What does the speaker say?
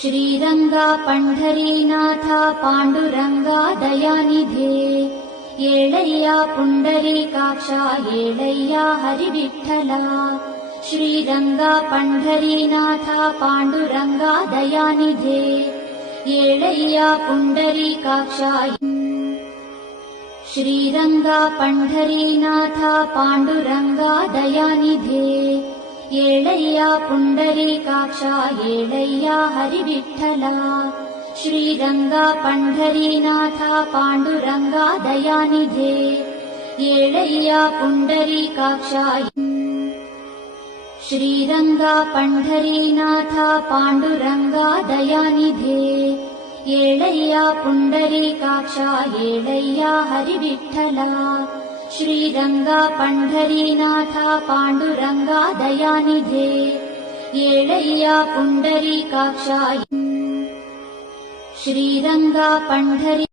Sriranga Pandharinatha Panduranga दयानिधे येळय्या Pundarikaksha येळय्या हरिविठ्ठला Sriranga Pandharinatha Panduranga दयानिधे येळय्या Pundarikaksha Sriranga Pandharinatha Panduranga दयानिधे येळय्या Pundarikaksha येळय्या हरिविठ्ठला Sriranga Pandharinatha Panduranga दयानिधे येळय्या Pundarikaksha Sriranga Pandharinatha Panduranga दयानिधे येळय्या Pundarikaksha येळय्या हरिविठ्ठला Sriranga Pandharinatha Panduranga दयानिधे येळय्या Pundarikaksha Sriranga Pandhari